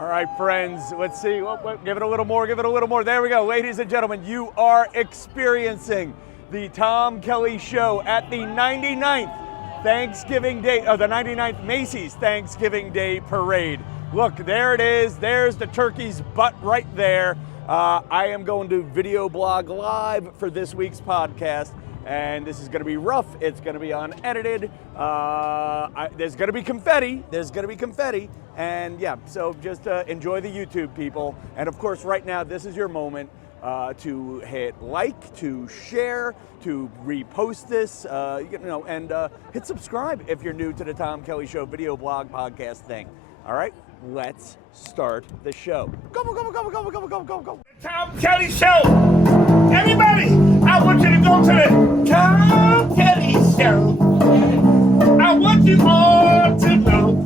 All right, friends, let's see. Give it a little more, give it a little more. There we go. Ladies and gentlemen, you are experiencing the Tom Kelly Show at the 99th Thanksgiving Day, the 99th Macy's Thanksgiving Day Parade. Look, there it is. There's the turkey's butt right there. I am going to video blog live for this week's podcast, and this is going to be rough. It's going to be unedited. There's going to be confetti. And yeah, so just enjoy the YouTube, people. And of course, right now, this is your moment to hit like, to share, to repost this, and hit subscribe if you're new to the Tom Kelly Show video blog podcast thing. All right, let's start the show. Go. The Tom Kelly Show. Everybody, I want you to go to the Tom Kelly Show. I want you all to know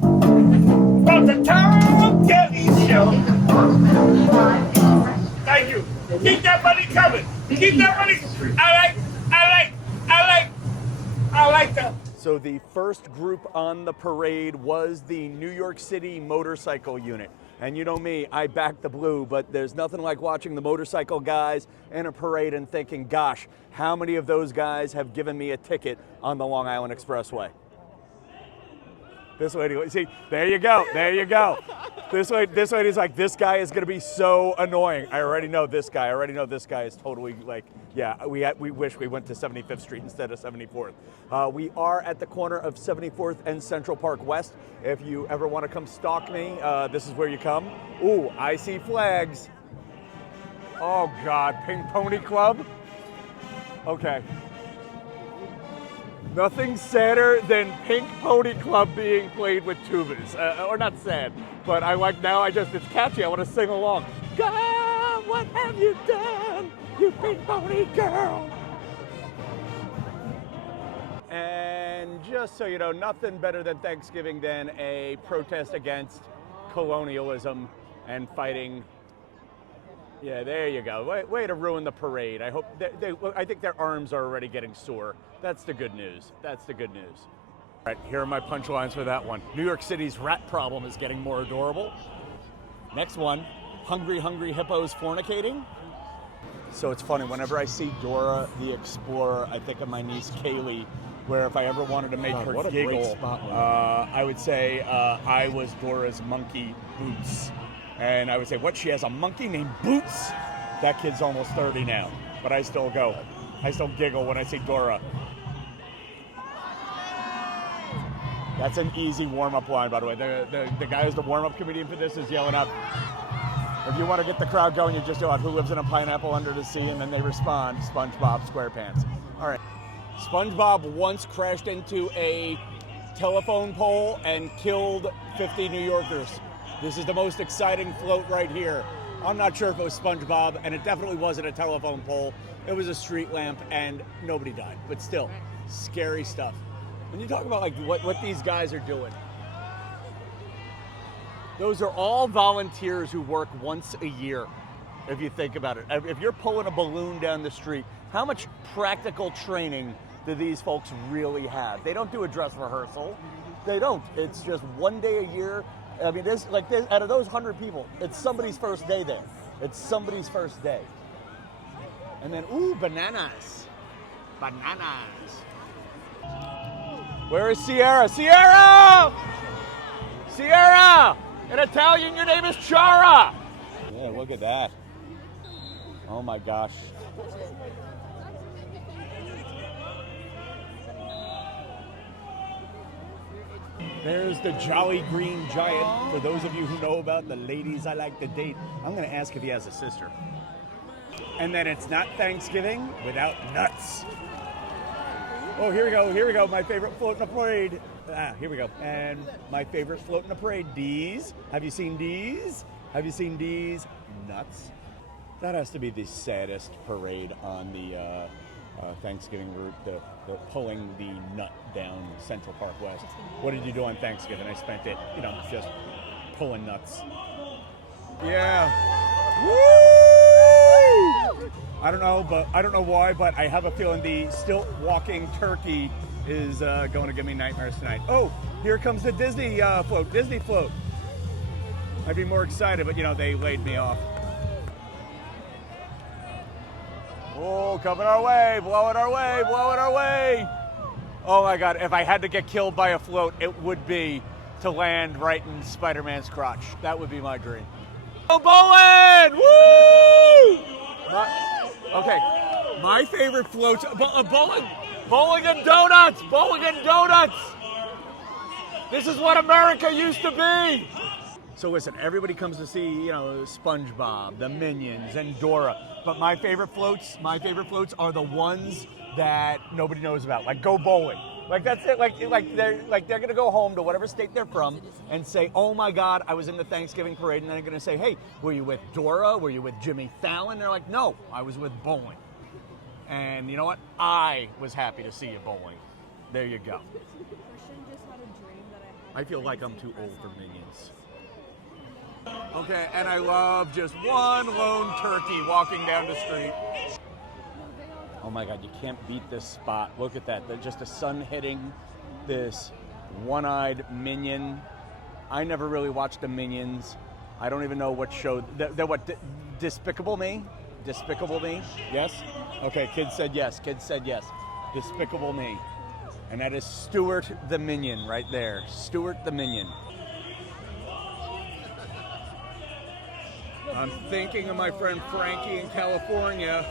about the Tom Kelly Show. Thank you. Keep that money coming. Keep that money. I like that. So the first group on the parade was the New York City motorcycle unit. And you know me, I back the blue, but there's nothing like watching the motorcycle guys in a parade and thinking, gosh, how many of those guys have given me a ticket on the Long Island Expressway? This lady, see, there you go. This lady's like, this guy is gonna be so annoying. I already know this guy is totally like, yeah, we wish we went to 75th Street instead of 74th. We are at the corner of 74th and Central Park West. If you ever wanna come stalk me, this is where you come. Ooh, I see flags. Oh God, Pink Pony Club? Okay. Nothing sadder than Pink Pony Club being played with tubas. Or not sad, but it's catchy, I want to sing along. God, what have you done, you Pink Pony girl? And just so you know, nothing better than Thanksgiving than a protest against colonialism and fighting. Yeah, there you go. Way to ruin the parade. I hope I think their arms are already getting sore. That's the good news. All right, here are my punchlines for that one. New York City's rat problem is getting more adorable. Next one, hungry hippos fornicating. So it's funny, whenever I see Dora the Explorer, I think of my niece Kaylee, where if I ever wanted to make her giggle, I would say I was Dora's monkey Boots. And I would say, what, she has a monkey named Boots? That kid's almost 30 now, but I still giggle when I see Dora. That's an easy warm-up line, by the way. The guy who's the warm-up comedian for this is yelling out, if you want to get the crowd going, you just yell out, who lives in a pineapple under the sea? And then they respond, SpongeBob SquarePants. All right. SpongeBob once crashed into a telephone pole and killed 50 New Yorkers. This is the most exciting float right here. I'm not sure if it was SpongeBob, and it definitely wasn't a telephone pole. It was a street lamp, and nobody died. But still, scary stuff. When you talk about like what these guys are doing, those are all volunteers who work once a year, if you think about it. If you're pulling a balloon down the street, how much practical training do these folks really have? They don't do a dress rehearsal. They don't. It's just one day a year. I mean, out of those 100 people, it's somebody's first day there. And then, ooh, bananas. Where is Sierra? Sierra! In Italian, your name is Chara. Yeah, look at that. Oh my gosh. There's the Jolly Green Giant. For those of you who know about the ladies I like to date, I'm going to ask if he has a sister. And then it's not Thanksgiving without nuts. Oh, here we go. My favorite float in a parade. Here we go. And my favorite float in a parade, D's. Have you seen D's? Nuts. That has to be the saddest parade on the Thanksgiving route, the pulling the nut down Central Park West. What did you do on Thanksgiving? I spent it, just pulling nuts. Yeah. Woo! I don't know why, but I have a feeling the stilt walking turkey is going to give me nightmares tonight. Oh, here comes the Disney float. I'd be more excited, but they laid me off. Oh, coming our way, blowing our way, blowing our way. Oh my God, if I had to get killed by a float, it would be to land right in Spider-Man's crotch. That would be my dream. Oh, bowling! Woo! Okay, my favorite floats, bowling and donuts, bowling and donuts. This is what America used to be. So listen, everybody comes to see, SpongeBob, the Minions, and Dora. But my favorite floats are the ones that nobody knows about. Like go bowling. Like that's it. Like they're gonna go home to whatever state they're from and say, "Oh my God, I was in the Thanksgiving parade," and then they're gonna say, "Hey, were you with Dora? Were you with Jimmy Fallon?" And they're like, "No, I was with bowling." And you know what? I was happy to see you bowling. There you go. I feel like I'm too old for Minions. Okay, and I love just one lone turkey walking down the street. Oh my God, you can't beat this spot. Look at that. Just the sun hitting this one-eyed minion. I never really watched the Minions. I don't even know what show. They're what? Despicable Me? Despicable Me? Yes? Okay, kids said yes. Kids said yes. Despicable Me. And that is Stuart the Minion right there. Stuart the Minion. I'm thinking of my friend Frankie in California.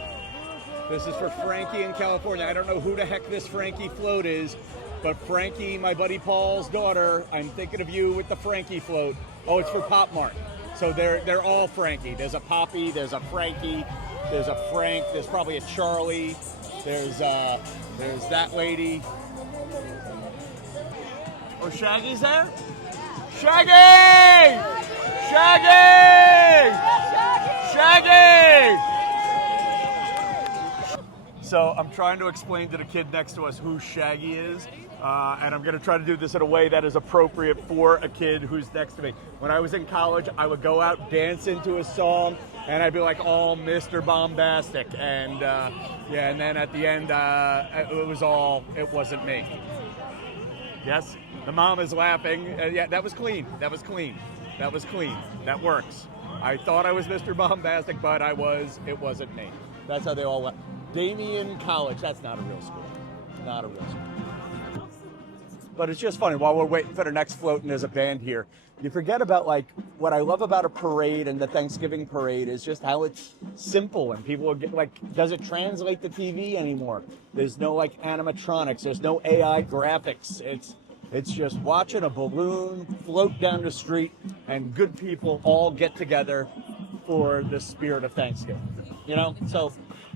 This is for Frankie in California. I don't know who the heck this Frankie float is, but Frankie, my buddy Paul's daughter, I'm thinking of you with the Frankie float. Oh, it's for Pop Mart. So they're all Frankie. There's a Poppy, there's a Frankie, there's a Frank, there's probably a Charlie, there's that lady. Oh, Shaggy's there? Shaggy! Shaggy! Shaggy! So I'm trying to explain to the kid next to us who Shaggy is, and I'm going to try to do this in a way that is appropriate for a kid who's next to me. When I was in college, I would go out, dance into a song, and I'd be like all Mr. Bombastic, and and then at the end, it wasn't me. Yes? The mom is laughing. Yeah, that was clean. That was clean. That was clean. That works. I thought I was Mr. Bombastic, but it wasn't me. That's how they all went. Damien College, that's not a real school. Not a real school. But it's just funny, while we're waiting for the next float and there's a band here, you forget about what I love about a parade and the Thanksgiving parade is just how it's simple and people will get does it translate to TV anymore? There's no animatronics, there's no AI graphics. It's just watching a balloon float down the street and good people all get together for the spirit of Thanksgiving. So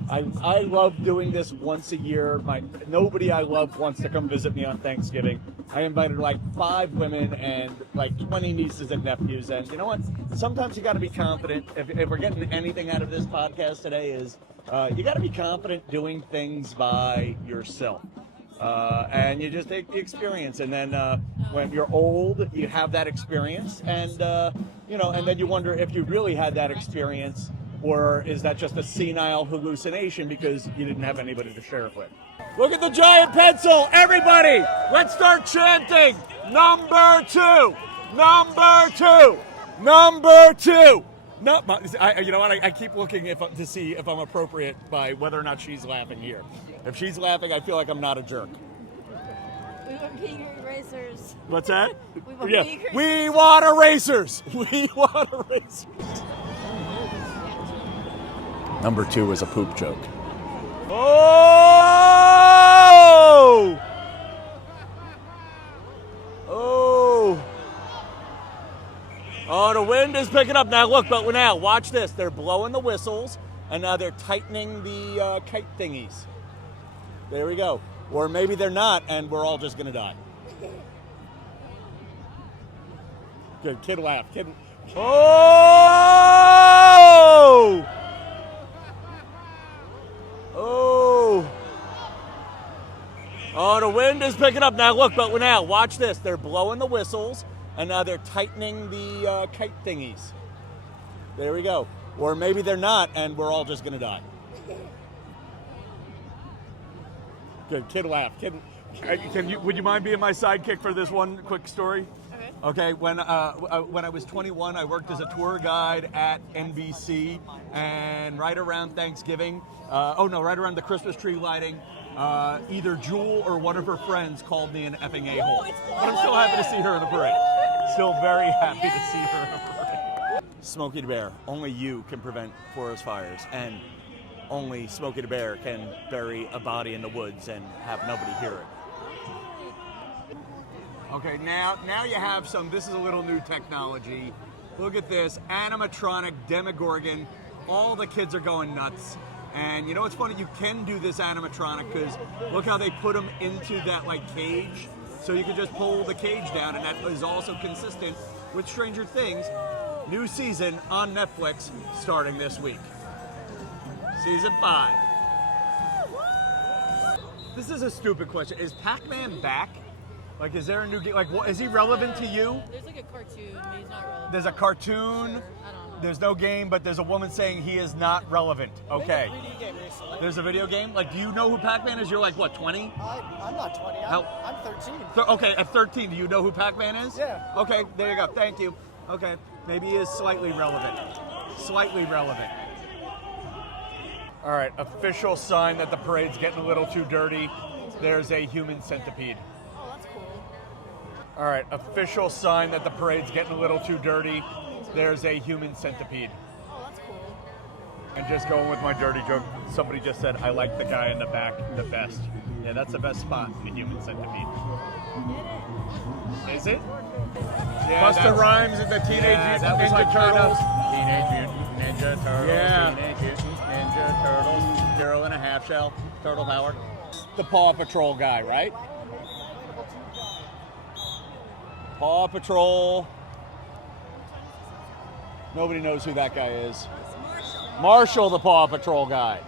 I love doing this once a year. Nobody I love wants to come visit me on Thanksgiving. I invited 5 women and 20 nieces and nephews. And you know what? Sometimes you got to be confident. If we're getting anything out of this podcast today is you got to be confident doing things by yourself. And you just take the experience, and then when you're old, you have that experience, and and then you wonder if you really had that experience, or is that just a senile hallucination because you didn't have anybody to share it with? Look at the giant pencil, everybody! Let's start chanting. Number 2, number 2, number 2. No, you know what? I keep looking to see if I'm appropriate by whether or not she's laughing here. If she's laughing, I feel like I'm not a jerk. We want pig erasers. What's that? We want pig erasers. We want erasers. We want erasers. Number 2 is a poop joke. Oh! Oh! Oh, the wind is picking up. Now look, but now watch this. They're blowing the whistles, and now they're tightening the kite thingies. There we go. Or maybe they're not, and we're all just going to die. Good. Kid laugh. Kid. Oh! Oh! Oh, the wind is picking up. Now look, but now watch this. They're blowing the whistles, and now they're tightening the kite thingies. There we go. Or maybe they're not, and we're all just going to die. Good. Kid laugh. Kid. Would you mind being my sidekick for this one quick story? Okay. Okay, when I was 21, I worked as a tour guide at NBC, and right around Thanksgiving, right around the Christmas tree lighting, either Jewel or one of her friends called me an effing a-hole. But I'm still happy to see her in the parade. Still very happy to see her in the parade. Smokey the Bear, only you can prevent forest fires, and only Smokey the Bear can bury a body in the woods and have nobody hear it. Okay, now you have some, this is a little new technology. Look at this, animatronic Demogorgon. All the kids are going nuts. And you know what's funny? You can do this animatronic because look how they put them into that like cage. So you can just pull the cage down, and that is also consistent with Stranger Things. New season on Netflix starting this week. Season 5. This is a stupid question. Is Pac-Man back? Like, is there a new game? Like, what, is he relevant to you? There's like a cartoon, but he's not relevant. There's a cartoon. Sure. I don't know. There's no game, but there's a woman saying he is not relevant. Okay. There's a video game? Like, do you know who Pac-Man is? You're like, what, 20? I'm not 20. I'm 13. Okay, at 13, do you know who Pac-Man is? Yeah. Okay, there you go. Thank you. Okay, maybe he is slightly relevant. Slightly relevant. All right, official sign that the parade's getting a little too dirty. There's a human centipede. Oh, that's cool. All right, official sign that the parade's getting a little too dirty. There's a human centipede. Oh, that's cool. And just going with my dirty joke, somebody just said, I like the guy in the back the best. Yeah, that's the best spot, the human centipede. Is it? Yeah, Busta Rhymes and the Teenage Mutant Ninja Turtles. Teenage Mutant Ninja Turtles. Yeah. Teenage Mutant Ninja Turtles. 0.5 shell. Turtle power. The Paw Patrol guy, right? Paw Patrol. Nobody knows who that guy is. Marshall, the Paw Patrol guy.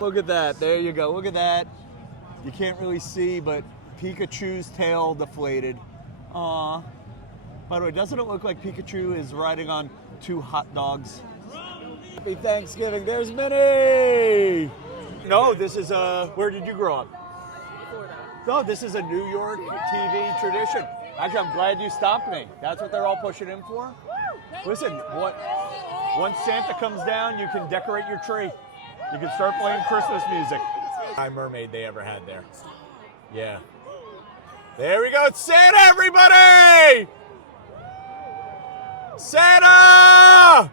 Look at that. There you go. Look at that. You can't really see, but Pikachu's tail deflated. Aww. By the way, doesn't it look like Pikachu is riding on 2 hot dogs? Happy Thanksgiving. There's Minnie! No, this is where did you grow up? Florida. No, this is a New York TV tradition. Actually, I'm glad you stopped me. That's what they're all pushing in for. Listen, once Santa comes down, you can decorate your tree. You can start playing Christmas music. High mermaid they ever had there. Yeah. There we go. It's Santa, everybody! Santa!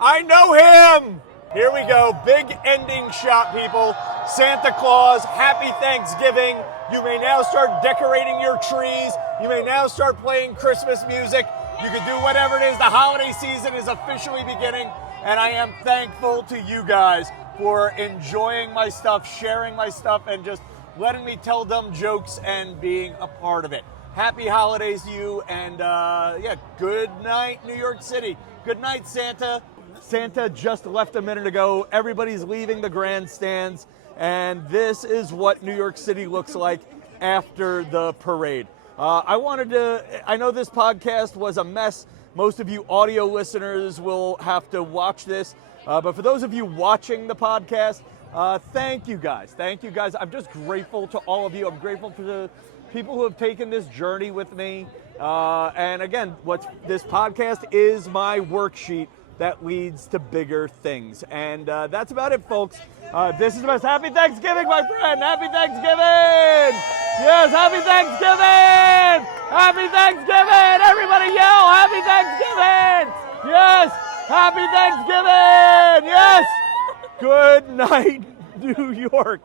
I know him! Here we go. Big ending shot, people. Santa Claus, happy Thanksgiving. You may now start decorating your trees. You may now start playing Christmas music. You can do whatever it is. The holiday season is officially beginning, and I am thankful to you guys for enjoying my stuff, sharing my stuff, and just letting me tell dumb jokes and being a part of it. Happy holidays to you, and good night, New York City. Good night, Santa. Santa just left a minute ago. Everybody's leaving the grandstands, and this is what New York City looks like after the parade. I know this podcast was a mess. Most of you audio listeners will have to watch this. But for those of you watching the podcast, thank you guys. Thank you guys. I'm just grateful to all of you. I'm grateful for the people who have taken this journey with me. And again, this podcast is my worksheet that leads to bigger things. And that's about it, folks. This is the best. Happy Thanksgiving, my friend. Happy Thanksgiving. Yes, happy Thanksgiving. Happy Thanksgiving. Everybody yell, happy Thanksgiving. Yes, happy Thanksgiving. Yes. Good night, New York.